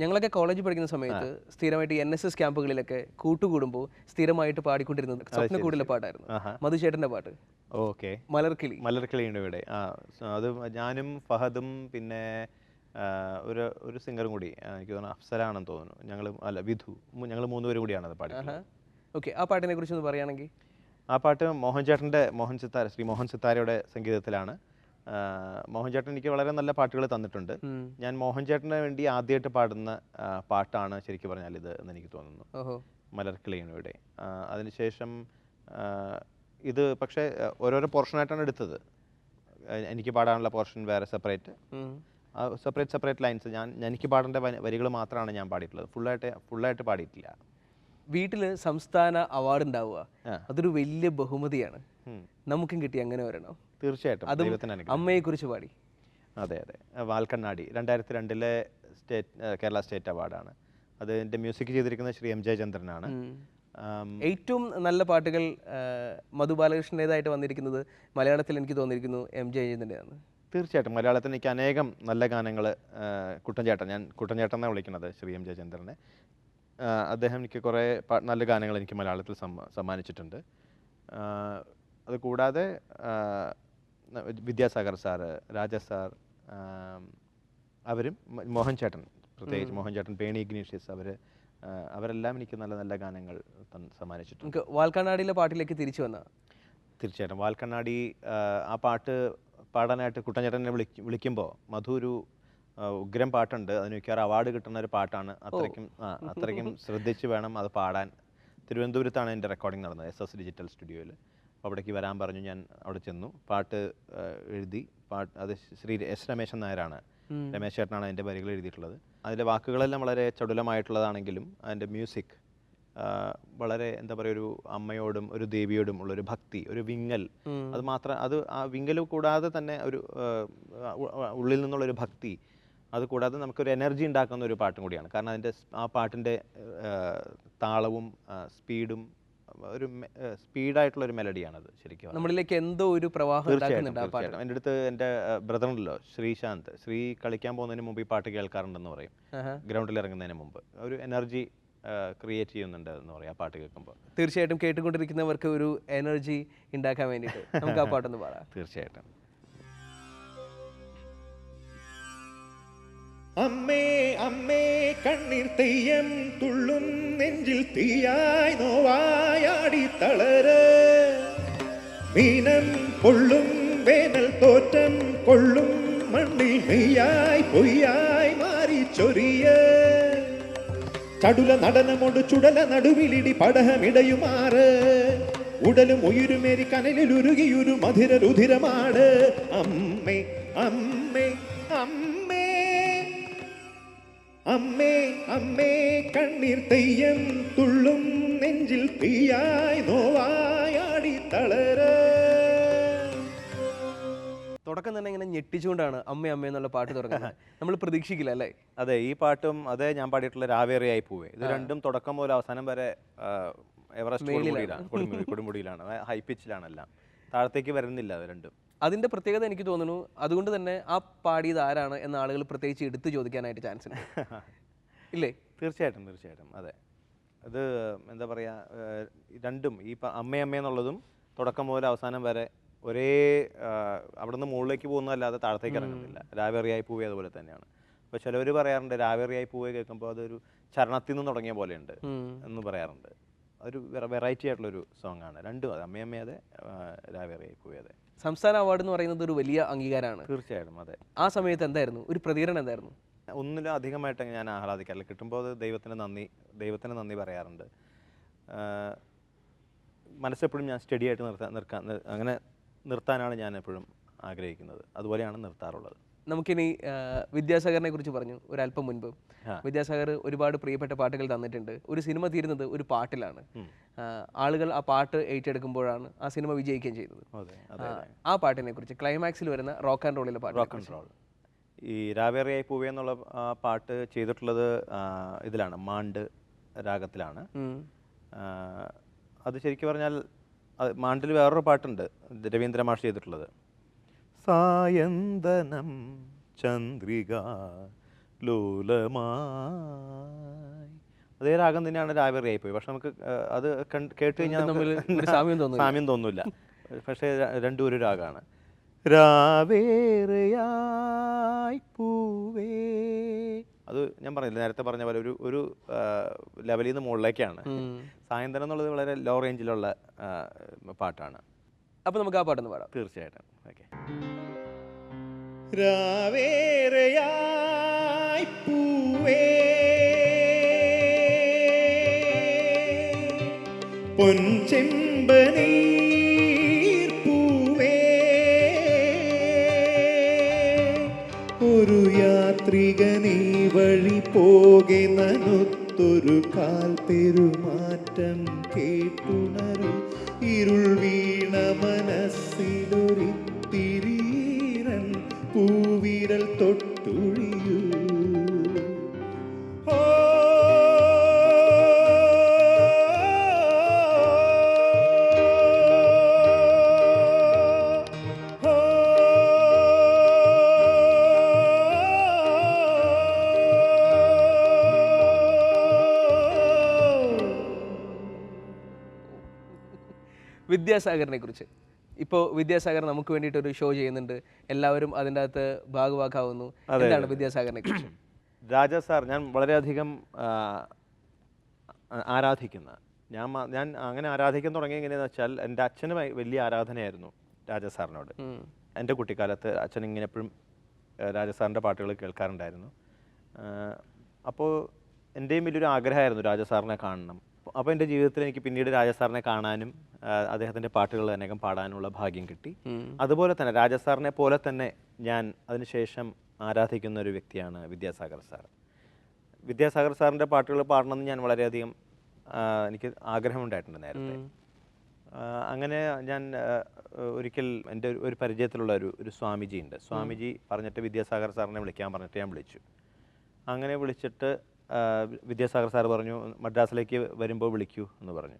ഞങ്ങളൊക്കെ കോളേജിൽ പഠിക്കുന്ന സമയത്ത് സ്ഥിരമായിട്ട് NSS ക്യാമ്പുകളിലൊക്കെ കൂട്ടുകൂടുമ്പോൾ സ്ഥിരമായിട്ട് പാടിക്കൊണ്ടിരുന്നത് സ്വപ്നക്കൂടിലെ പാട്ടായിരുന്നു. മധുചേട്ടൻ്റെ പാട്ട്. ഓക്കെ. മലർക്കിളി. മലർക്കിളിയുടെ ഇവിടെ അത് ഞാനും ഫഹദും പിന്നെ ഒരു സിംഗറും കൂടി എനിക്ക് തോന്നുന്നു അഫ്സലാണെന്ന് തോന്നുന്നു. അല്ല വിധു, ഞങ്ങൾ 3 പേരും കൂടിയാണ് അത് പാടിയത്. ഓക്കെ, ആ പാട്ടിനെ കുറിച്ച് ഒന്ന് പറയുകയാണെങ്കിൽ. ആ പാട്ട് ശ്രീ മോഹൻ സിത്താരയുടെ സംഗീതത്തിലാണ്. മോഹൻ ചേട്ടൻ എനിക്ക് വളരെ നല്ല പാട്ടുകൾ തന്നിട്ടുണ്ട്. ഞാൻ മോഹൻ ചേട്ടന് വേണ്ടി ആദ്യമായിട്ട് പാടുന്ന പാട്ടാണ് ശരിക്കും പറഞ്ഞാൽ ഇത് എന്ന് എനിക്ക് തോന്നുന്നു, മലർക്കിളിയുടെ. അതിനുശേഷം ഇത് പക്ഷേ ഓരോരോ പോർഷനായിട്ടാണ് എടുത്തത്. എനിക്ക് പാടാനുള്ള പോർഷൻ വേറെ സെപ്പറേറ്റ് ലൈൻസ്. എനിക്ക് പാടേണ്ട വരികൾ മാത്രമാണ് ഞാൻ പാടിയിട്ടുള്ളത്. ഫുള്ളായിട്ട് പാടിയിട്ടില്ല. വീട്ടിൽ സംസ്ഥാന അവാർഡ് ഉണ്ടാവുക അതൊരു വലിയ ബഹുമതിയാണ്. നമുക്കും കിട്ടി അങ്ങനെ വരണം. തീർച്ചയായിട്ടും. അമ്മയെ കുറിച്ച് പാടി. അതെ. വാൽക്കണ്ണാടി 2002 കേരള സ്റ്റേറ്റ് അവാർഡാണ്. അത് എൻ്റെ മ്യൂസിക് ചെയ്തിരിക്കുന്നത് ശ്രീ MJ ചന്ദ്രനാണ്. ഏറ്റവും നല്ല പാട്ടുകൾ മധു ബാലകൃഷ്ണൻ്റെതായിട്ട് വന്നിരിക്കുന്നത് മലയാളത്തിൽ എനിക്ക് തോന്നിയിരിക്കുന്നു MJ ചന്ദ്രൻ്റെയാണ്. തീർച്ചയായിട്ടും. മലയാളത്തിൽ എനിക്ക് അനേകം നല്ല ഗാനങ്ങൾ ഞാൻ കുട്ടൻചേട്ടൻ എന്നാണ് വിളിക്കുന്നത് ശ്രീ MJ ചന്ദ്രനെ. അദ്ദേഹം എനിക്ക് കുറേ നല്ല ഗാനങ്ങൾ എനിക്ക് മലയാളത്തിൽ സമ്മാനിച്ചിട്ടുണ്ട്. അതുകൂടാതെ വിദ്യാസാഗർ സാറ്, രാജ സാർ, അവരും മോഹൻ ചേട്ടൻ, പ്രത്യേകിച്ച് മോഹൻ ചേട്ടൻ, പേണി ഇഗ്നീഷ്യസ്, അവരെല്ലാം എനിക്ക് നല്ല നല്ല ഗാനങ്ങൾ സമ്മാനിച്ചിട്ടുണ്ട്. വാൽക്കണ്ണാടിയിലെ പാട്ടിലേക്ക് തിരിച്ചു വന്ന. തീർച്ചയായിട്ടും. വാൽക്കണ്ണാടി ആ പാട്ട് പാടാനായിട്ട് കുട്ടൻചേട്ടനെ വിളിക്കുമ്പോൾ മധു ഒരു ഉഗ്രം പാട്ടുണ്ട്, അതിന് മിക്കവാറും അവാർഡ് കിട്ടുന്ന ഒരു പാട്ടാണ്. അത്രയ്ക്കും ശ്രദ്ധിച്ച് വേണം അത് പാടാൻ. തിരുവനന്തപുരത്താണ് എൻ്റെ റെക്കോർഡിംഗ് നടന്നത്, SS ഡിജിറ്റൽ സ്റ്റുഡിയോയിൽ. അപ്പോൾ അവിടേക്ക് വരാൻ പറഞ്ഞു. ഞാൻ അവിടെ ചെന്നു, പാട്ട് എഴുതി. അത് ശ്രീ S രമേശൻ നായരാണ്, രമേശ് ചേട്ടനാണ് അതിൻ്റെ വരികൾ എഴുതിയിട്ടുള്ളത്. അതിൻ്റെ വാക്കുകളെല്ലാം വളരെ ചടുലമായിട്ടുള്ളതാണെങ്കിലും അതിൻ്റെ മ്യൂസിക് വളരെ എന്താ പറയുക, ഒരു അമ്മയോടും ഒരു ദേവിയോടും ഉള്ളൊരു ഭക്തി, ഒരു വിങ്ങൽ. അത് ആ വിങ്ങൽ കൂടാതെ തന്നെ ഒരു ഉള്ളിൽ നിന്നുള്ളൊരു ഭക്തി, അതുകൂടാതെ നമുക്കൊരു എനർജി ഉണ്ടാക്കുന്ന ഒരു പാട്ടും കൂടിയാണ്. കാരണം ആ പാട്ടിൻ്റെ താളവും സ്പീഡും ഒരു സ്പീഡായിട്ടുള്ളൊരു മെലഡിയാണത് ശരിക്കും. നമ്മളിലേക്ക് എന്തോ ഒരു പ്രവാഹം. തീർച്ചയായിട്ടും. എൻ്റെ അടുത്ത് എൻ്റെ ബ്രദറിനല്ലോ ശ്രീശാന്ത്, കളിക്കാൻ പോകുന്നതിന് മുമ്പ് ഈ പാട്ട് കേൾക്കാറുണ്ടെന്ന് പറയും. ഗ്രൗണ്ടിൽ ഇറങ്ങുന്നതിന് മുമ്പ് ഒരു എനർജി ക്രിയേറ്റ് ചെയ്യുന്നുണ്ട് എന്ന് പറയാം ആ പാട്ട് കേൾക്കുമ്പോൾ. തീർച്ചയായിട്ടും കേട്ടുകൊണ്ടിരിക്കുന്നവർക്ക് ഒരു എനർജി ഉണ്ടാക്കാൻ വേണ്ടിയിട്ട് നമുക്ക് ആ പാട്ടൊന്ന് പാടാം. തീർച്ചയായിട്ടും. അമ്മേ അമ്മേ കണ്ണീർ തെയ്യം തുള്ളും നെഞ്ചിൽ തീയായി നോവായാടി തളര, മീനം പൊള്ളും വേനൽ തോറ്റം കൊള്ളും മണ്ണിൽ മെയ്യായി പൊയ്യായി മാറി ചൊരിയ, ചടുല നടനമോട് ചുടല നടുവിലിടി പടഹമിടയുമാറ്, ഉടലും ഉയിരുമേരി കനലിൽ ഉരുകിയൊരു മധുര രുധിരമാണ്. അമ്മേ അമ്മേ അമ്മേ അമ്മേ അമ്മേ കണ്ണീർ തെയ്യം തുള്ളും നെഞ്ചിൽ തീയായി നോവായാടി തളര. തുടക്കം തന്നെ ഇങ്ങനെ ഞെട്ടിച്ചുകൊണ്ടാണ് അമ്മ അമ്മ എന്നുള്ള പാട്ട് തുടങ്ങുന്നത്. നമ്മൾ പ്രതീക്ഷിക്കില്ല അല്ലേ? അതെ, ഈ പാട്ടും അതേ ഞാൻ പാടിയിട്ടുള്ള രാവേറിയായി പൂവേ, ഇത് രണ്ടും തുടക്കം മുതൽ അവസാനം വരെ എവറസ്റ്റ് കൊടുമുടിയിലാണ്, ഹൈ പിച്ചിലാണെല്ലാം, താഴത്തേക്ക് വരുന്നില്ല അത് രണ്ടും. അതിൻ്റെ പ്രത്യേകത എനിക്ക് തോന്നുന്നു. അതുകൊണ്ട് തന്നെ ആ പാടിയത് ആരാണ് എന്ന ആളുകൾ പ്രത്യേകിച്ച് എടുത്തു ചോദിക്കാനായിട്ട് ചാൻസ് ഉണ്ട് ഇല്ലേ? തീർച്ചയായിട്ടും. അതെ, അത് എന്താ പറയുക, രണ്ടും ഈ അമ്മ എന്നുള്ളതും തുടക്കം മുതൽ അവസാനം വരെ ഒരേ അവിടെ നിന്ന് മുകളിലേക്ക് പോകുന്നതല്ലാതെ താഴത്തേക്ക് ഇറങ്ങുന്നില്ല. രാവേറിയായി പൂവേ അതുപോലെ തന്നെയാണ്. അപ്പോൾ ചിലവർ പറയാറുണ്ട് രാവേറിയായി പൂവേ കേൾക്കുമ്പോൾ അതൊരു ചരണത്തിൽ നിന്ന് തുടങ്ങിയ പോലെയുണ്ട് എന്ന് പറയാറുണ്ട്. ഒരു വെറൈറ്റി ആയിട്ടുള്ളൊരു സോങ് ആണ് രണ്ടും. അത് അമ്മയമ്മ അതെ, രാവേറിയായി പൂവേ അതെ. സംസ്ഥാന അവാർഡ് എന്ന് പറയുന്നത് ഒരു വലിയ അംഗീകാരമാണ്. തീർച്ചയായിട്ടും. അതെ. ആ സമയത്ത് എന്തായിരുന്നു ഒരു പ്രതികരണം? എന്തായിരുന്നു? ഒന്നിലും അധികമായിട്ട് ഞാൻ ആഹ്ലാദിക്കാറില്ല. കിട്ടുമ്പോൾ അത് ദൈവത്തിന് നന്ദി പറയാറുണ്ട്. മനസ്സെപ്പോഴും ഞാൻ സ്റ്റഡി ആയിട്ട് അങ്ങനെ നിർത്താനാണ് ഞാൻ എപ്പോഴും ആഗ്രഹിക്കുന്നത്. അതുപോലെയാണ് നിർത്താറുള്ളത്. നമുക്കിനി വിദ്യാസാഗറിനെ കുറിച്ച് പറഞ്ഞു ഒരല്പം മുൻപ്. വിദ്യാസാഗർ ഒരുപാട് പ്രിയപ്പെട്ട പാട്ടുകൾ തന്നിട്ടുണ്ട്. ഒരു സിനിമ തീരുന്നത് ഒരു പാട്ടിലാണ്. ആളുകൾ ആ പാട്ട് ഏറ്റെടുക്കുമ്പോഴാണ് ആ സിനിമ വിജയിക്കുകയും ചെയ്തത്. ആ പാട്ടിനെ കുറിച്ച്, ക്ലൈമാക്സിൽ വരുന്ന റോക്ക് ആൻഡ് റോളിലെ പാട്ട്. റോക്ക് ആൻഡ് റോൾ, ഈ രാവേറിയായി പൂവേ എന്നുള്ള പാട്ട് ചെയ്തിട്ടുള്ളത് ഇതിലാണ്, മാണ്ട് രാഗത്തിലാണ്. അത് ശരിക്കും പറഞ്ഞാൽ മാണ്ടിൽ വേറൊരു പാട്ടുണ്ട് രവീന്ദ്ര മാഷ് ചെയ്തിട്ടുള്ളത്. സായന്തനം ചന്ദ്രിക ലോലമായി. അതേ രാഗം തന്നെയാണ് രാവേറെയായി പോയി. പക്ഷെ നമുക്ക് അത് കേട്ട് കഴിഞ്ഞാൽ തമ്മിൽ ഒരു സാമ്യം തോന്നുന്നു. സാമ്യം തോന്നില്ല. പക്ഷേ രണ്ടും ഒരു രാഗമാണ്. രാവേറെയായി പൂവേ, അത് ഞാൻ പറഞ്ഞില്ല, നേരത്തെ പറഞ്ഞ പോലെ ഒരു ലെവലിൽ നിന്ന് മുകളിലേക്കാണ്. സായന്തനം എന്നുള്ളത് വളരെ ലോ റേഞ്ചിലുള്ള പാട്ടാണ്. അപ്പോൾ നമുക്ക് ആ പാട്ടൊന്ന് പാടാം. തീർച്ചയായിട്ടും. ഓക്കെ. രാവേറെയായി പൂവേ പൊൻചെമ്പനീർ പൂവേ ഒരു യാത്രികനീ വഴി പോകെ നനുത്തൊരു കാൽ പെരുമാറ്റം കേട്ടുണരു ഇരുൾ വീണ മനസ്സിലൊരിത്തിരീരൻ പൂവിരൽ തൊട്ടുഴിയൂ. വിദ്യാസാഗറിനെ കുറിച്ച് ഇപ്പോൾ വിദ്യാസാഗർ നമുക്ക് വേണ്ടിയിട്ടൊരു ഷോ ചെയ്യുന്നുണ്ട്, എല്ലാവരും അതിൻ്റെ അകത്ത് ഭാഗവാക്കാവുന്നു. എന്താണ് വിദ്യാസാഗറിനെ കുറിച്ച്? രാജാ സാർ ഞാൻ വളരെയധികം ആരാധിക്കുന്ന, ഞാൻ അങ്ങനെ ആരാധിക്കാൻ തുടങ്ങിയ എങ്ങനെയാണെന്ന് വെച്ചാൽ എൻ്റെ അച്ഛന് വലിയ ആരാധനയായിരുന്നു രാജാ സാറിനോട്. എൻ്റെ കുട്ടിക്കാലത്ത് അച്ഛൻ ഇങ്ങനെ എപ്പോഴും രാജാ സാറിൻ്റെ പാട്ടുകൾ കേൾക്കാറുണ്ടായിരുന്നു. അപ്പോൾ എൻ്റെയും വലിയൊരു ആഗ്രഹമായിരുന്നു രാജാ സാറിനെ കാണണം. അപ്പോൾ എൻ്റെ ജീവിതത്തിൽ എനിക്ക് പിന്നീട് രാജാ സാറിനെ കാണാനും അദ്ദേഹത്തിൻ്റെ പാട്ടുകൾ അനേകം പാടാനുള്ള ഭാഗ്യം കിട്ടി. അതുപോലെ തന്നെ രാജാ സാറിനെ പോലെ തന്നെ ഞാൻ അതിനുശേഷം ആരാധിക്കുന്ന ഒരു വ്യക്തിയാണ് വിദ്യാസാഗർ സാർ. വിദ്യാസാഗർ സാറിൻ്റെ പാട്ടുകൾ പാടണമെന്ന് ഞാൻ വളരെയധികം എനിക്ക് ആഗ്രഹമുണ്ടായിട്ടുണ്ട് നേരത്തെ. അങ്ങനെ ഞാൻ ഒരിക്കൽ എൻ്റെ ഒരു പരിചയത്തിലുള്ള ഒരു സ്വാമിജി ഉണ്ട്. സ്വാമിജി പറഞ്ഞിട്ട് വിദ്യാസാഗർ സാറിനെ വിളിക്കാൻ പറഞ്ഞിട്ട് ഞാൻ വിളിച്ചു. അങ്ങനെ വിളിച്ചിട്ട് വിദ്യാസാഗർ സാർ പറഞ്ഞു മദ്രാസിലേക്ക് വരുമ്പോൾ വിളിക്കൂ എന്ന് പറഞ്ഞു.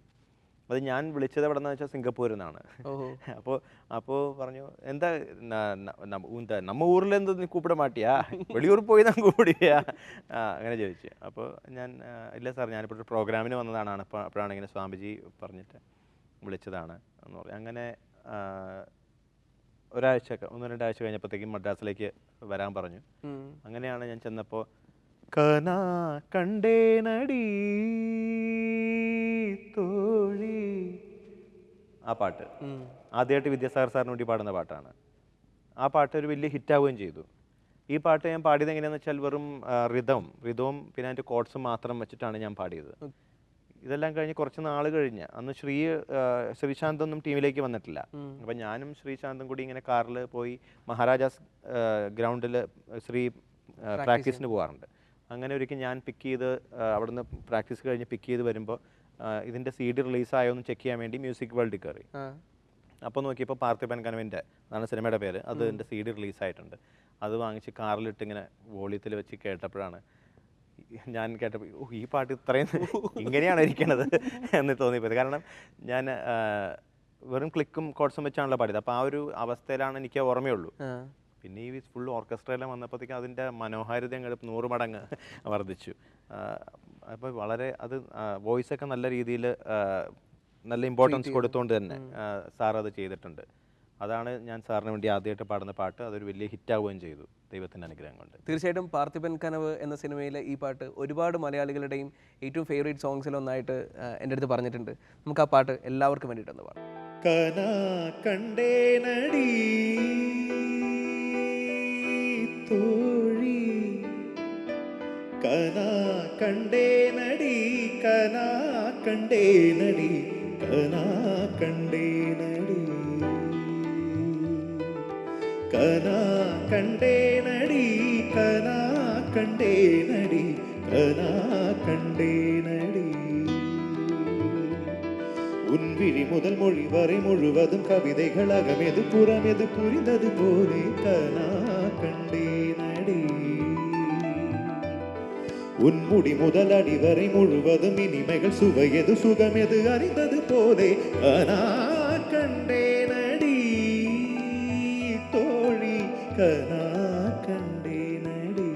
അത് ഞാൻ വിളിച്ചത് എവിടെ നിന്ന് വെച്ചാൽ സിംഗപ്പൂരിൽ നിന്നാണ്. അപ്പോൾ പറഞ്ഞു എന്താ നമ്മ ഊരിൽ എന്ത് കൂപ്പിട മാട്ടിയാ, വെളിയൂർ പോയി നാം കൂടിയാ, അങ്ങനെ ചോദിച്ചു. അപ്പോൾ ഞാൻ ഇല്ല സാർ ഞാനിപ്പോൾ ഒരു പ്രോഗ്രാമിന് വന്നതാണ്, അപ്പോഴാണ് ഇങ്ങനെ സ്വാമിജി പറഞ്ഞിട്ട് വിളിച്ചതാണ് എന്ന് പറഞ്ഞു. അങ്ങനെ ഒന്ന് രണ്ടാഴ്ച കഴിഞ്ഞപ്പോഴത്തേക്കും മദ്രാസിലേക്ക് വരാൻ പറഞ്ഞു. അങ്ങനെയാണ് ഞാൻ ചെന്നപ്പോൾ കനാ കണ്ടേനടി തോഴി, ആ പാട്ട് ആദ്യമായിട്ട് വിദ്യാസാഗർ സാറിന് വേണ്ടി പാടുന്ന പാട്ടാണ്. ആ പാട്ട് ഒരു വലിയ ഹിറ്റാവുകയും ചെയ്തു. ഈ പാട്ട് ഞാൻ പാടിയത് എങ്ങനെയാണെന്ന് വെച്ചാൽ വെറും റിതവും പിന്നെ അതിൻ്റെ കോഡ്സും മാത്രം വെച്ചിട്ടാണ് ഞാൻ പാടിയത്. ഇതെല്ലാം കഴിഞ്ഞ് കുറച്ച് നാൾ കഴിഞ്ഞ് അന്ന് ശ്രീശാന്തൊന്നും ടീമിലേക്ക് വന്നിട്ടില്ല. അപ്പം ഞാനും ശ്രീശാന്തും കൂടി ഇങ്ങനെ കാറിൽ പോയി മഹാരാജാസ് ഗ്രൗണ്ടിൽ പ്രാക്ടീസിന് പോകാറുണ്ട്. അങ്ങനെ ഒരിക്കൽ ഞാൻ പിക്ക് ചെയ്ത് അവിടുന്ന് പ്രാക്ടീസ് കഴിഞ്ഞ് പിക്ക് ചെയ്ത് വരുമ്പോൾ ഇതിൻ്റെ CD റിലീസായോ എന്ന് ചെക്ക് ചെയ്യാൻ വേണ്ടി മ്യൂസിക് വേൾഡിൽ കയറി. അപ്പോൾ നോക്കിയപ്പോൾ പാർത്ഥിപൻ കനവിൻ്റെ അതാണ് സിനിമയുടെ പേര്, അത് എൻ്റെ CD റിലീസായിട്ടുണ്ട്. അത് വാങ്ങിച്ച് കാറിലിട്ട് ഇങ്ങനെ വോളിയത്തിൽ വെച്ച് കേട്ടപ്പോഴാണ് ഞാൻ കേട്ടപ്പോൾ ഈ പാട്ട് ഇത്രയും ഇങ്ങനെയാണ് ഇരിക്കണത് എന്ന് തോന്നിപ്പോയത്. കാരണം ഞാൻ വെറും ക്ലിക്കും കോഡ്സും വെച്ചാണല്ലോ പാടിയത്. അപ്പോൾ ആ ഒരു അവസ്ഥയിലാണ് എനിക്ക് ഓർമ്മയുള്ളൂ. പിന്നെ ഈ ഫുൾ ഓർക്കസ്ട്രയെല്ലാം വന്നപ്പോഴത്തേക്കും അതിൻ്റെ മനോഹാരിത അങ്ങോട്ട് 100 മടങ്ങ് വർദ്ധിച്ചു. അപ്പോൾ വളരെ അത് വോയിസൊക്കെ നല്ല രീതിയിൽ നല്ല ഇമ്പോർട്ടൻസ് കൊടുത്തുകൊണ്ട് തന്നെ സാർ അത് ചെയ്തിട്ടുണ്ട്. അതാണ് ഞാൻ സാറിന് വേണ്ടി ആദ്യമായിട്ട് പാടുന്ന പാട്ട്. അതൊരു വലിയ ഹിറ്റാവുകയും ചെയ്തു ദൈവത്തിൻ്റെ അനുഗ്രഹം കൊണ്ട്. തീർച്ചയായിട്ടും പാർത്ഥിപൻ കനവ് എന്ന സിനിമയിലെ ഈ പാട്ട് ഒരുപാട് മലയാളികളുടെയും ഏറ്റവും ഫേവറേറ്റ് സോങ്സിലൊന്നായിട്ട് എൻ്റെ അടുത്ത് പറഞ്ഞിട്ടുണ്ട്. നമുക്ക് ആ പാട്ട് എല്ലാവർക്കും വേണ്ടിയിട്ടൊന്ന് പാടാം. കനാ കണ്ടേനടി തോഴി, കനാ കണ്ടേനടി, കനാ കണ്ടേനടി, കനാ കണ്ടേനടി, കനാ കണ്ടേനടി, കനാ കണ്ടേനടി, കനാ കണ്ടേനടി. ഉൻവിഴി മുതൽ മൊഴി വരെ മുഴുവതും കവിതകൾ അകമെതു പുറമെതു പുരിந்தது പോലെ കനാ കണ്ടേനടി. ഉൻമുടി മുതൽ അടിവരെ മുഴുവതും ഇനിമകൾ സുവയതു സുഖമെതു അറിந்தது പോലെ കനാ കണ്ടേനടി തോഴി, കനാ കണ്ടേനടി.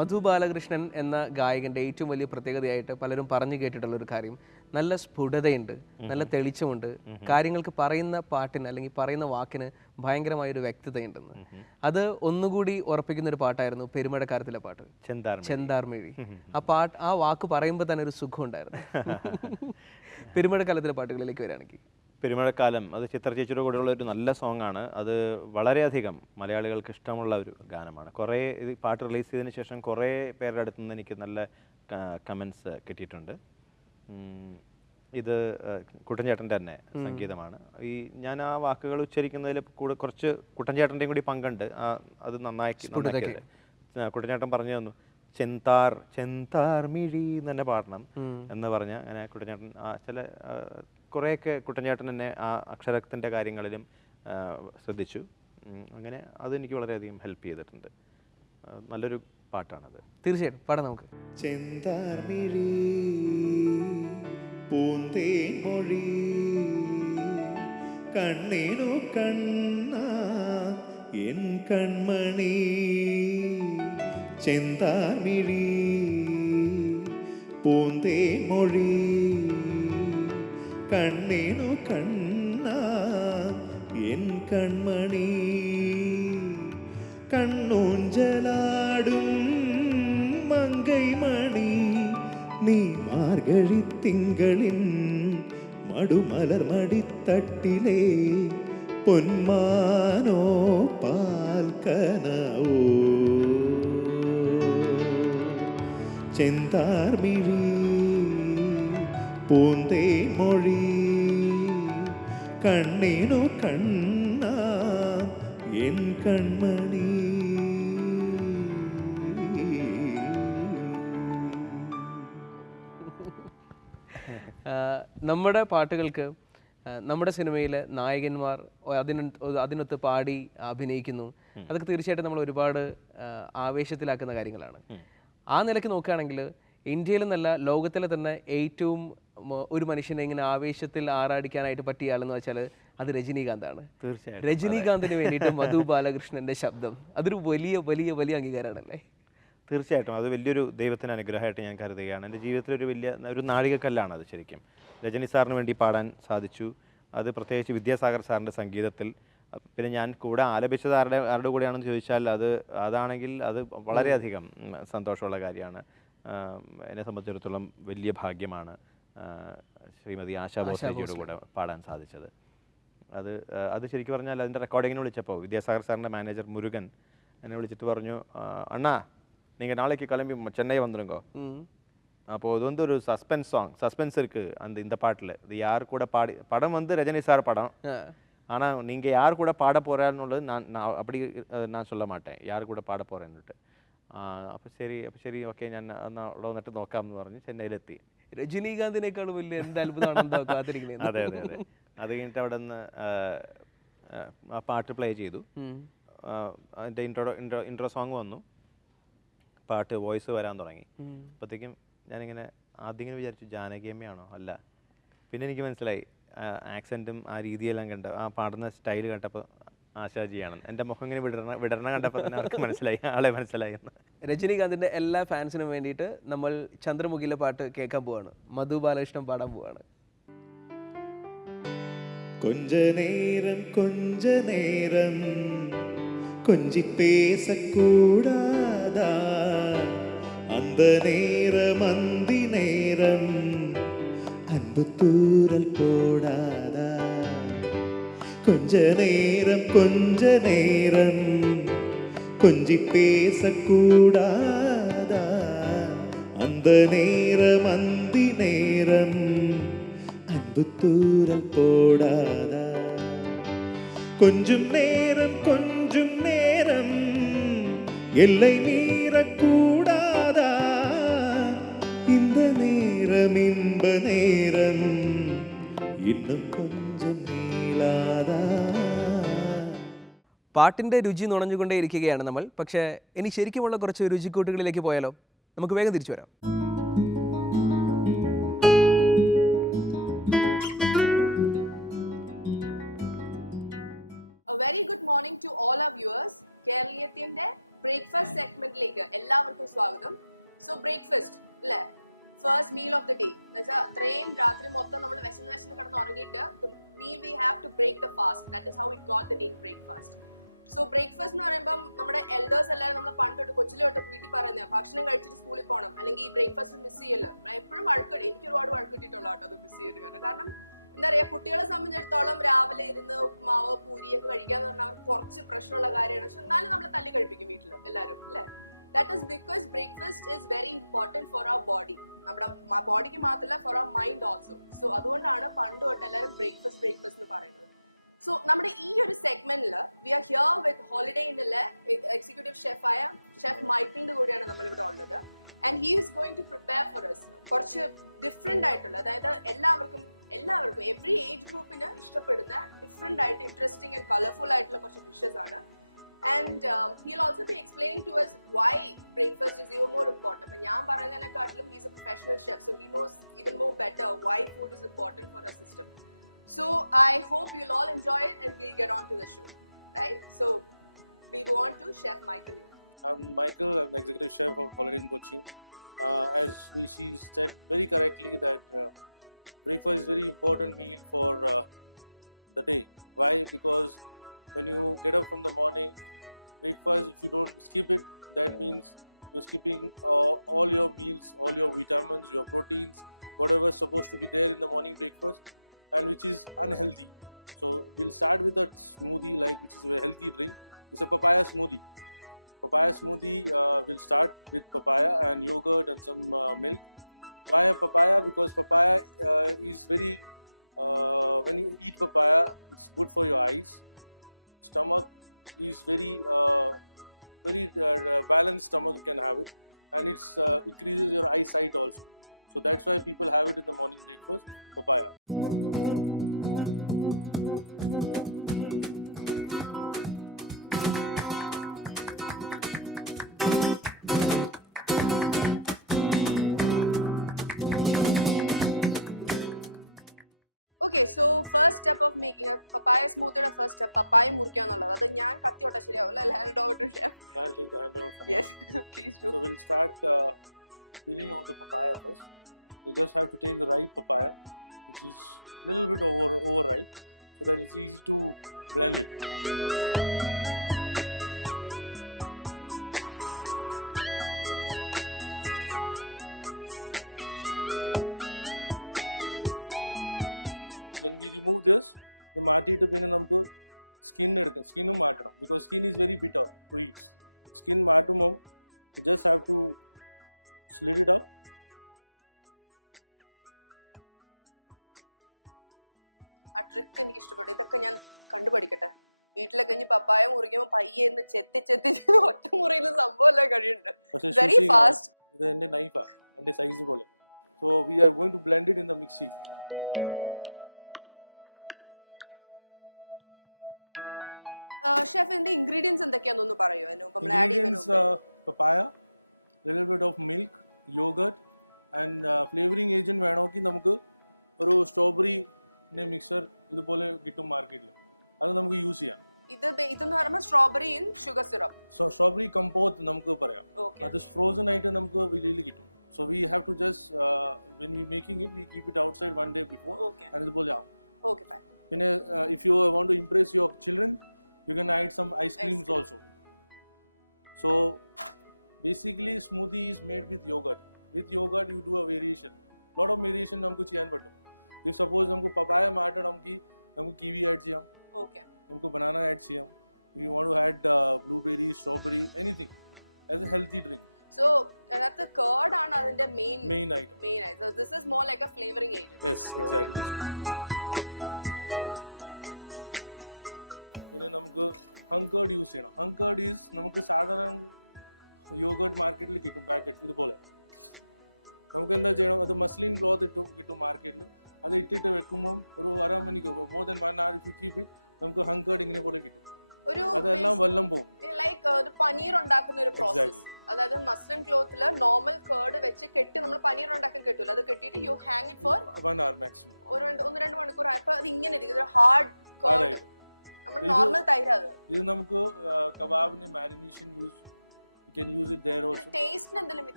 മധു ബാലകൃഷ്ണൻ എന്ന ഗായകൻ്റെ ഏറ്റവും വലിയ പ്രത്യേകതയായിട്ട് പലരും പറഞ്ഞു കേട്ടിട്ടുള്ളൊരു കാര്യം, നല്ല സ്ഫുടതയുണ്ട്, നല്ല തെളിച്ചമുണ്ട്, കാര്യങ്ങൾക്ക് പറയുന്ന പാട്ടിന് അല്ലെങ്കിൽ പറയുന്ന വാക്കിന് ഭയങ്കരമായൊരു വ്യക്തതയുണ്ടെന്ന്. അത് ഒന്നുകൂടി ഉറപ്പിക്കുന്ന ഒരു പാട്ടായിരുന്നു പെരുമഴക്കാലത്തിലെ പാട്ട് ചെന്താർമിഴി. ആ വാക്ക് പറയുമ്പോൾ തന്നെ ഒരു സുഖം ഉണ്ടായിരുന്നു. പെരുമഴക്കാലത്തിലെ പാട്ടുകളിലേക്ക് വരികയാണെങ്കിൽ പെരുമഴക്കാലം, അത് ചിത്ര ചേച്ചിയുടെ കൂടെയുള്ള ഒരു നല്ല സോങ് ആണ്. അത് വളരെയധികം മലയാളികൾക്ക് ഇഷ്ടമുള്ള ഒരു ഗാനമാണ്. കുറേ ഇത് പാട്ട് റിലീസ് ചെയ്തതിന് ശേഷം കുറേ പേരുടെ അടുത്ത് നിന്ന് എനിക്ക് നല്ല കമൻസ് കിട്ടിയിട്ടുണ്ട്. ഇത് കുട്ടൻചേട്ടൻ്റെ തന്നെ സംഗീതമാണ്. ഞാൻ ആ വാക്കുകൾ ഉച്ചരിക്കുന്നതിൽ കൂടെ കുറച്ച് കുട്ടൻചേട്ടൻ്റെയും കൂടി പങ്കുണ്ട്. അത് നന്നാക്കിയത് കുട്ടൻചേട്ടൻ പറഞ്ഞു തന്നു. ചെന്താർ മിഴി തന്നെ പാടണം എന്ന് പറഞ്ഞ അങ്ങനെ കുട്ടൻചേട്ടൻ ചില കുറേയൊക്കെ കുട്ടൻചേട്ടൻ തന്നെ ആ അക്ഷരത്തിൻ്റെ കാര്യങ്ങളിലും ശ്രദ്ധിച്ചു. അങ്ങനെ അതെനിക്ക് വളരെയധികം ഹെൽപ്പ് ചെയ്തിട്ടുണ്ട്. നല്ലൊരു പാട്ടാണത്. തീർച്ചയായിട്ടും പാടാം നമുക്ക്. ചെന്താർമിഴി പൂന്തേൻ മൊഴി കണ്ണിനു കണ്ണ എൻ കൺമണി ചെന്താർമിഴി പൂന്തേൻ മൊഴി കണ്ണിനു കണ്ണ എൻ കൺമണി കണ്ണൂഞ്ചലാടും മങ്കൈമണി നീ മാർഗഴി തിങ്കളിൻ മടുമലർ മടിത്തട്ടിലെ പൊന്മാനോ പാൽക്കനവോ ചെന്താർമിഴി പൂന്തേ മൊഴി കണ്ണിനു കണ്ണ എൻ കൺമണി. നമ്മുടെ പാട്ടുകൾക്ക് നമ്മുടെ സിനിമയിലെ നായകന്മാർ അതിനൊത്ത് പാടി അഭിനയിക്കുന്നു. അതൊക്കെ തീർച്ചയായിട്ടും നമ്മൾ ഒരുപാട് ആവേശത്തിലാക്കുന്ന കാര്യങ്ങളാണ്. ആ നിലയ്ക്ക് നോക്കുകയാണെങ്കിൽ ഇന്ത്യയിൽ നിന്നല്ല ലോകത്തിലെ തന്നെ ഏറ്റവും ഒരു മനുഷ്യനെ ഇങ്ങനെ ആവേശത്തിൽ ആറാടിക്കാനായിട്ട് പറ്റിയ ആളെന്ന് വെച്ചാൽ അത് രജനീകാന്താണ്. തീർച്ചയായും രജനീകാന്തിന് വേണ്ടിയിട്ട് മധു ബാലകൃഷ്ണന്റെ ശബ്ദം അതൊരു വലിയ വലിയ വലിയ അംഗീകാരമാണല്ലേ? തീർച്ചയായിട്ടും അത് വലിയൊരു ദൈവത്തിന് അനുഗ്രഹമായിട്ട് ഞാൻ കരുതുകയാണ്. എൻ്റെ ജീവിതത്തിലൊരു ഒരു നാഴികക്കല്ലാണ് അത്. ശരിക്കും രജനി സാറിന് വേണ്ടി പാടാൻ സാധിച്ചു. അത് പ്രത്യേകിച്ച് വിദ്യാസാഗർ സാറിൻ്റെ സംഗീതത്തിൽ. പിന്നെ ഞാൻ കൂടെ ആലപിച്ചത് ആരുടെ കൂടെയാണെന്ന് ചോദിച്ചാൽ അതാണെങ്കിൽ അത് വളരെയധികം സന്തോഷമുള്ള കാര്യമാണ്. എന്നെ സംബന്ധിച്ചിടത്തോളം വലിയ ഭാഗ്യമാണ് ശ്രീമതി ആശാ ഭോസ്ലെജിയുടെ കൂടെ പാടാൻ സാധിച്ചത്. അത് ശരിക്കും പറഞ്ഞാൽ അതിൻ്റെ റെക്കോർഡിങ്ങിന് വിളിച്ചപ്പോൾ വിദ്യാസാഗർ സാറിൻ്റെ മാനേജർ മുരുകൻ എന്നെ വിളിച്ചിട്ട് പറഞ്ഞു, അണ്ണാ நீங்கள் நாளைக்கு கிளம்பி சென்னை வந்துருங்கோ, அப்போது இது வந்து ஒரு சஸ்பென்ஸ் இருக்குது இந்த பாட்டில். இது யார் கூட படம் வந்து ரஜினி சார் படம், ஆனால் நீங்கள் யார் கூட பாட போகிறாருன்னுള്ളത് நான் சொல்ல மாட்டேன், யார் கூட പാട പോറേന്നിട്ട്. അപ്പോൾ ശരി ഓക്കെ ഞാൻ എന്നാൽ അവിടെ വന്നിട്ട് നോക്കാമെന്ന് പറഞ്ഞ് ചെന്നൈയിലെത്തി. രജനീകാന്തിനേക്കാൾ വലിയ എന്ത് അത്ഭുതമാണെന്ന് കാത്തിരിക്കുന്നത്. അതെ. അത് കഴിഞ്ഞിട്ട് അവിടെ നിന്ന് ആ പാട്ട് പ്ലേ ചെയ്തു. അതിൻ്റെ ഇൻട്രോ സോങ് വന്നു, പാട്ട് വോയിസ് വരാൻ തുടങ്ങി. അപ്പോഴത്തേക്കും ഞാനിങ്ങനെ ആദ്യം ഇങ്ങനെ വിചാരിച്ചു ജാനകിയമ്മയാണോ, അല്ല. പിന്നെ എനിക്ക് മനസ്സിലായി ആക്സെൻറ്റും ആ രീതിയെല്ലാം കണ്ട് ആ പാടുന്ന സ്റ്റൈൽ കണ്ടപ്പോൾ ആശാജിയാണ്. എൻ്റെ മുഖം ഇങ്ങനെ വിടരണ കണ്ടപ്പോൾ തന്നെ അവർക്ക് മനസ്സിലായി, ആളെ മനസ്സിലായി എന്ന്. രജനീകാന്തിൻ്റെ എല്ലാ ഫാൻസിനും വേണ്ടിയിട്ട് നമ്മൾ ചന്ദ്രമുഖിയിലെ പാട്ട് കേൾക്കാൻ പോവാണ്. മധു ബാലകൃഷ്ണൻ പാടാൻ പോവാണ്. கொஞ்ச நேரம் கொஞ்சி பேசக்கூடாதா, அந்த நேரம் அந்தி நேரம் அன்பு தூரல் போடாதா, கொஞ்ச நேரம் கொஞ்சி பேசக்கூடாதா, அந்த நேரம் அந்தி நேரம் அன்பு தூரல் போடாதா, கொஞ்சம் நேரம் எல்லை மீறக்கூடாதா, இந்த நேரம் இன்ப நேரம் இன்னுം கொஞ்சம் നീളാതാ. പാട്ടിൻ്റെ രുചി നുണഞ്ഞുകൊണ്ടേ ഇരിക്കുകയാണ് നമ്മൾ. പക്ഷേ ഇനി ശരിക്കുമുള്ള കുറച്ച് രുചിക്കൂട്ടുകളിലേക്ക് പോയാലോ? നമുക്ക് വേഗം തിരിച്ചു വരാം.